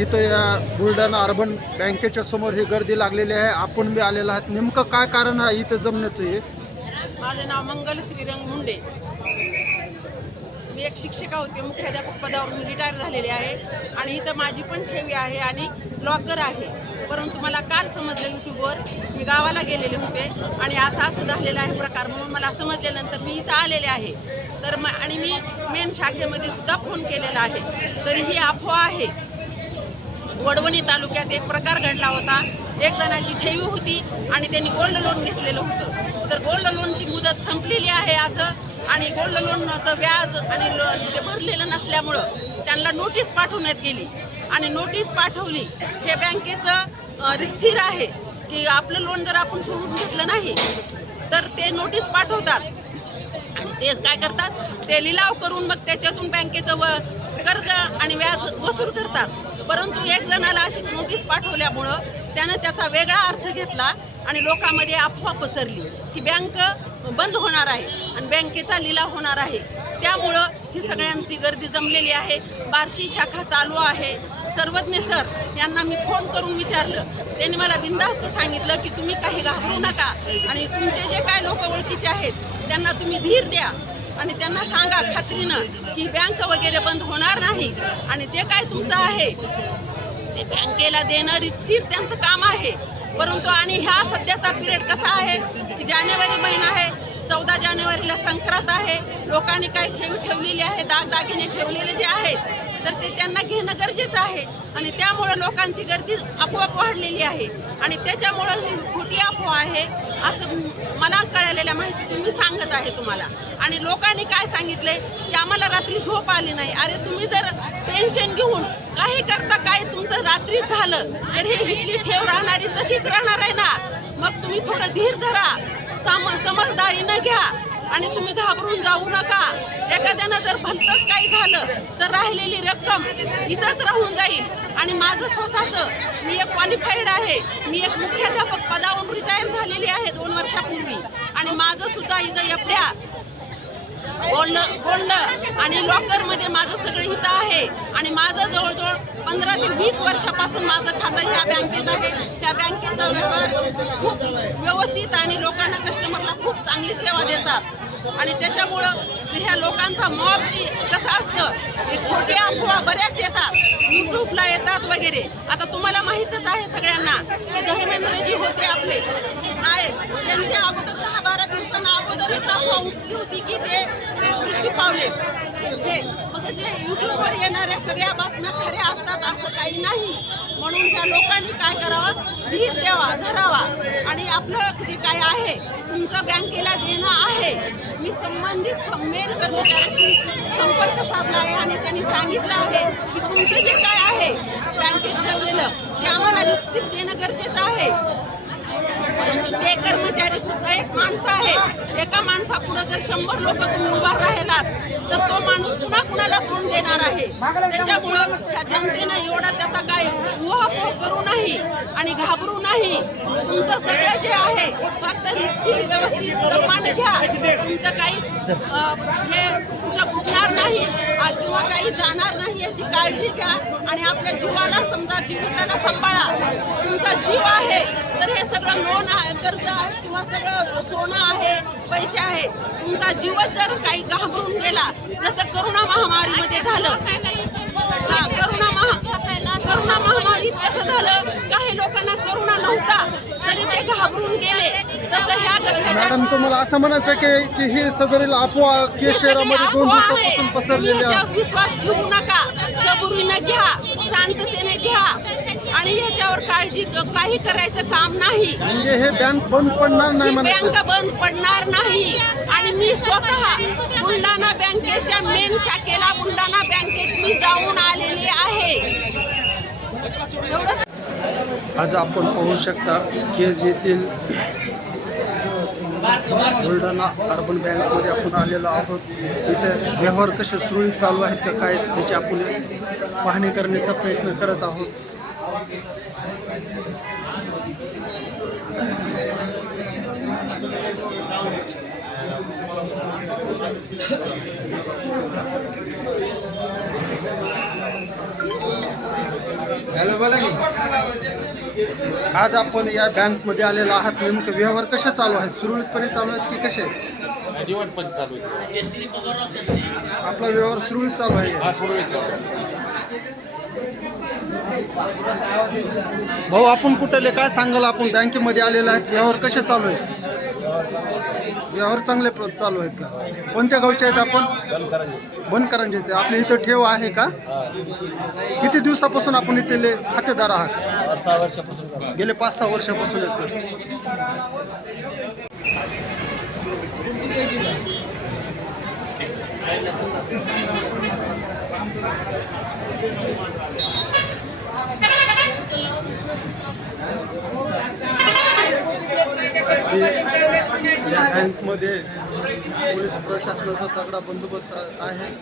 इथं या बुलढाणा अर्बन बँकेच्या समोर ही गर्दी लागलेली आहे. आपण बी आलेलो आहात. नेमकं काय कारण आहे इथं जमण्याचं? हे माझं नाव मंगल श्रीरंग मुंडे. मी एक शिक्षिका होते, मुख्याध्यापक पदावरून रिटायर झालेले आहे आणि इथं माझी पण ठेवी आहे आणि लॉकर आहे. परंतु मला काल समजलं यूट्यूबवर, मी गावाला गेलेले होते आणि असं झालेलं आहे प्रकार म्हणून मला समजल्यानंतर मी इथं आलेले आहे. तर आणि मी मेन शाखेमध्ये सुद्धा फोन केलेला आहे. तरी ही अफवा आहे. वडवणी तालुक्यात एक प्रकार घडला होता. एक जणाची ठेवी होती आणि त्यांनी गोल्ड लोन घेतलेलं होतं. तर गोल्ड लोनची मुदत संपलेली आहे असं, आणि गोल्ड लोनचं व्याज आणि ते भरलेलं नसल्यामुळं त्यांना नोटीस पाठवण्यात गेली आणि नोटीस पाठवली. हे बँकेचं रितसीर आहे की आपलं लोन जर आपण सोडून घेतलं नाही तर ते नोटीस पाठवतात आणि तेच काय करतात, ते लिलाव करून मग त्याच्यातून बँकेचं कर्ज आणि व्याज वसूल करतात. परंतु एक जणाला अशी नोटीस पाठवल्यामुळं त्यानं त्याचा वेगळा अर्थ घेतला आणि लोकांमध्ये अफवा पसरली की बँक बंद होणार आहे आणि बँकेचा लिलाव होणार आहे. त्यामुळं ही सगळ्यांची गर्दी जमलेली आहे. बार्शी शाखा चालू आहे. सर्वज्ञ सर यांना मी फोन करून विचारलं. त्यांनी मला बिनधास्त सांगितलं की तुम्ही काही घाबरू नका आणि तुमचे जे काय लोक ओळखीचे आहेत त्यांना तुम्ही धीर द्या आणि त्यांना सांगा खात्रीनं की बँक वगैरे बंद होणार नाही आणि जे काय तुमचं आहे ते बँकेला देणं रितसीर त्यांचं काम आहे. परंतु आणि ह्या सध्याचा पिरियड कसा आहे की जानेवारी महिना आहे, 14 जानेवारीला संक्रांत आहे. लोकांनी काही ठेवलेली आहे, दागदागिने ठेवलेले जे आहेत तर ते त्यांना घेणं गरजेचं आहे आणि त्यामुळं लोकांची गर्दी आपोआप वाढलेली आहे आणि त्याच्यामुळं ही खोटी अफवा आहे असं मला कळलेल्या माहितीतून मी सांगत आहे तुम्हाला. आणि लोकांनी काय सांगितलंय की आम्हाला रात्री झोप आली नाही. अरे तुम्ही जर टेन्शन घेऊन काही करता, काय तुमचं रात्री झालं तर हे इथली ठेव राहणारी तशीच राहणार आहे ना. मग तुम्ही थोडं धीर धरा, समजदारीनं घ्या आणि तुम्ही घाबरून जाऊ नका. एखाद्यानं जर भलतंच काही झालं तर राहिलेली रक्कम इथंच राहून जाईल. आणि माझं स्वतःचं, मी एक क्वालिफाईड आहे, मी एक मुख्याध्यापक पदावरून रिटायर झालेली आहे 2 वर्षापूर्वी आणि माझं सुद्धा इथं एफड्या गोल्ड आणि लॉकरमध्ये माझं सगळं हितं आहे आणि माझं जवळजवळ 15 ते 20 वर्षापासून माझं खातं ह्या बँकेत आहे. त्या बँकेचा व्यवहार खूप व्यवस्थित आणि लोकांना, कस्टमरला खूप चांगली सेवा देतात आणि त्याच्यामुळं ह्या लोकांचा मॉब कसं असतं की खोटी अफवा बऱ्याच येतात, यूट्यूबला येतात वगैरे. आता तुम्हाला माहीतच आहे सगळ्यांना की धर्मेंद्रजी होते आपले नायक, त्यांच्या अगोदर 10-12 दिवसांना अगोदरच अफवा उठली होती की ते मृत्यू पावले. हे मग जे यूट्यूबवर येणाऱ्या सगळ्या बातम्या खऱ्या असतात असं काही नाही. म्हणून ह्या लोकांनी काय करावं, धीर द्यावा, धरावा आणि आपलं जे काय आहे तुमचं बँकेला देणं आहे. मी संबंधित मेल कर्मचाऱ्याशी संपर्क साधला आहे आणि त्यांनी सांगितलं आहे की तुमचं जे काय आहे बँकेत ठरलेलं ते आम्हाला रितसीर देणं गरजेचं आहे. परंतु ते कर्मचारी सुद्धा एक माणसं आहे. एका माणसापुढं जर 100 लोक तुम्ही उभा राहिलात तर तो माणूस कुणाला कोण देणार आहे. त्याच्यामुळं त्या जनतेनं एवढा त्याचा काय उहापोह करू नाही आणि घाबरू नाही. तुमचं सगळं जे आहे फक्त रितसीर व्यवस्थित प्रमाणे घ्या. तुमचं काही हे कुठं बुडणार नाही किंवा काही जाणार नाही याची काळजी घ्या आणि आपल्या जीवाला, समजा जीविकाला सांभाळा. तुमचा जीव आहे तर हे सगळं लोन आहे, कर्ज आहे किंवा सगळं सोनं आहे, पैसे आहेत. तुमचा जीवच जर काही घाबरून गेला, जसं करोना महामारीमध्ये झालं, करोना महामारीत कसं झालं, काही लोकांना करोना नव्हता तरी ते घाबरून गेले. तसं मॅडम तुम्हाला असं म्हणायचं की ही सदरील अफवा की शहरामध्ये 2 दिवसापासून पसरलेली आहे. विश्वास ठेवू नका, सबुरीनं घ्या, शांततेने घ्या आणि याच्यावर काळजी काही करायचं काम नाही. म्हणजे हे बँक बंद पडणार नाही म्हणायचं. बँक बंद पडणार नाही आणि मी स्वतः बुलढाणा बँकेच्या मेन शाखेला बुलढाणा बँकेत मी जाऊन आलेली आहे. आज आपण पाहू शकता केज येथील बुलढाणा अर्बन बँकमध्ये आपण आलेलो आहोत. इथे व्यवहार कसे सुरळीत चालू आहेत का काय त्याची आपण पाहणी करण्याचा प्रयत्न करत आहोत. आज आपण या बँकमध्ये आलेलो आहात. नेमकं व्यवहार कसे चालू आहेत? सुरळीतपणे चालू आहेत की कसे आहेत? पण चालू आहे. आपला व्यवहार सुरळीत चालू आहे. हा सुरळीत चालू आहे. भाऊ, आपण कुठले काय सांगाल? आपण बँकेमध्ये आलेलो आहेत. व्यवहार कसे चालू आहेत? व्यवहार चांगले चालू आहेत का? कोणत्या गावचे आहेत आपण? बनकरांचे आहेत. आपल्या इथं ठेव आहे का? किती दिवसापासून आपण इथले खातेदार आहात? 6 वर्षापासून गेले 5-6 वर्षापासून आहेत. या बँकमध्ये पोलीस प्रशासनाचा तगडा बंदोबस्त आहे.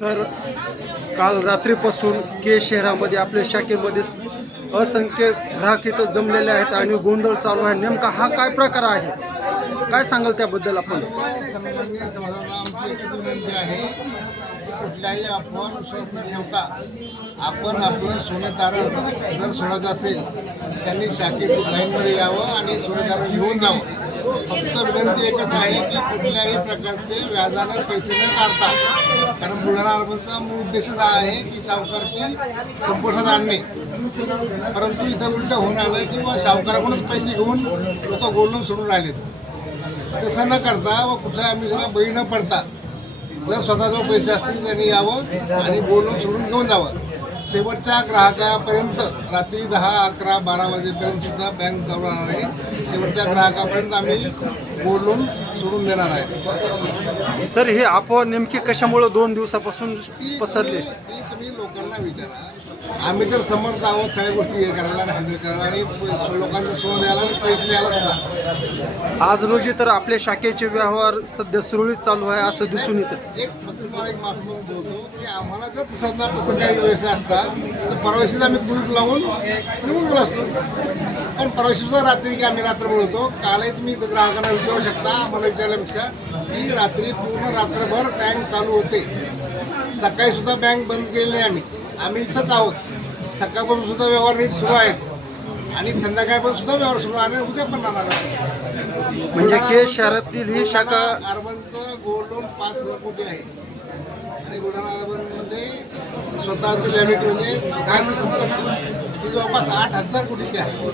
तर काल रात्रीपासून के शहरामध्ये आपल्या शाखेमध्ये असंख्य ग्राहक इथं जमलेले आहेत आणि गोंधळ चालू आहे. नेमका हा काय प्रकार आहे? काय सांगाल त्याबद्दल आपण? सन्माननीय सभासदांना आमची एकच विनंती आहे, कुठल्याही अफवा विश्वास न ठेवता आपण आपलं सोनं तारण जर सोडायचं असेल त्यांनी शाखेत लाईनमध्ये यावं आणि सोनं तारण घेऊन जावं. फक्त विनंती एकच आहे की कुठल्याही प्रकारचे व्याजानं पैसे न काढता, कारण बुलढाणा अर्बनचा मूळ उद्देशच हा आहे की सावकारकी संपुष्टात आणणे. परंतु इथं उलटं होऊन आलं किंवा सावकाराकडूनच पैसे घेऊन लोक गोल्ड लोन सोडून राहिलेत. तसं न करता व कुठल्या आमिषाला बळी न पडता जर स्वतःजवळ पैसे असतील त्यांनी यावं आणि गोल्ड लोन सोडून घेऊन जावं. शेवटच्या ग्राहकापर्यंत रात्री 10, 11, 12 वाजेपर्यंत सुद्धा बँक चालू राहणार आहे. शेवटच्या ग्राहकापर्यंत आम्ही गोल्ड लोन सोडून देणार आहे. सर, हे अफवा नेमकी कशामुळे 2 दिवसापासून पसरले? ती तुम्ही लोकांना विचारा. आम्ही तर समर्थ आहोत सगळ्या गोष्टी हे करायला, हँडल करायला आणि लोकांचं सोनं द्यायला आणि पैसे द्यायला सुद्धा. आज रोजी तर आपल्या शाखेचे व्यवहार सध्या सुरळीत चालू आहे असं दिसून येतं. एक तुम्हाला एक माफी बोलतो की आम्हाला जर समजा तसं काही व्यवसाय असता तर परवाशीच आम्ही कुलूप लावून निघून गेलो असतो. पण परवाशीसुद्धा रात्री की आम्ही रात्र बोलतो. कालही तुम्ही ग्राहकांना विचारू शकता आम्हाला विचारल्यापेक्षा की रात्री पूर्ण रात्रभर टँक चालू होते. सकाळी सुद्धा बँक बंद केलेली आहे आम्ही इथंच आहोत. सकाळपासून सुद्धा व्यवहार नीट सुरू आहेत आणि संध्याकाळपासून सुद्धा व्यवहार सुरू आहे आणि उद्या पण राहणार आहे. म्हणजे केज शहरातील ही शाखा अर्बनचं गोल्ड लोन 5,000 कोटी आहे आणि बुलढाणा अर्बनमध्ये स्वतःचं लिमिट म्हणजे काय ती जवळपास 8,000 कोटीची आहे.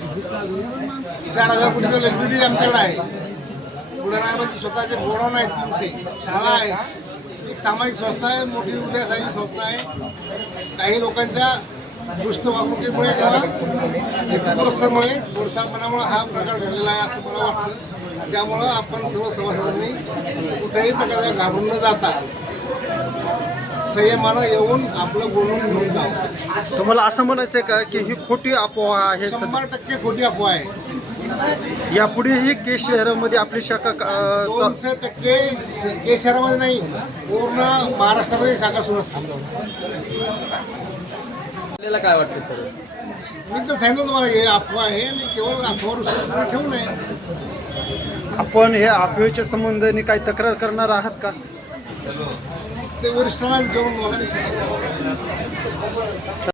4,000 कोटीचं लिक्विडिटी आमच्याकडे आहे. बुलढाणा अर्बनची स्वतःचे गोडाऊन आहेत 300, शाळा आहेत, एक सामाजिक संस्था आहे, मोठी उदयासाची संस्था आहे. काही लोकांच्या दुष्ट वागणुकीमुळे किंवा हेतुपुरस्तामुळे प्रोत्साहनामुळे हा प्रकार घडलेला आहे असं मला वाटतं. त्यामुळं आपण सर्व सभासदांनी कुठल्याही प्रकारचा घाबरून न जाता संयमानं येऊन आपलं बोलून घेऊन जावं. तुम्हाला असं म्हणायचं आहे का की ही खोटी अफवा आहे? 100% खोटी अफवा आहे. यापुढेही केज शहरामध्ये आपली शाखा 200% केज शहरामध्ये नाही, पूर्ण महाराष्ट्रामध्ये शाखा सुरू असतात. आपल्याला काय वाटतं सर? मी तर सांगितलं तुम्हाला हे अफवा आहे आणि केवळ अफवावर विश्वास ठेवू नये. आपण हे अफवेच्या संबंधाने काही तक्रार करणार आहात का? ते वरिष्ठांना विचारून मला विचारा.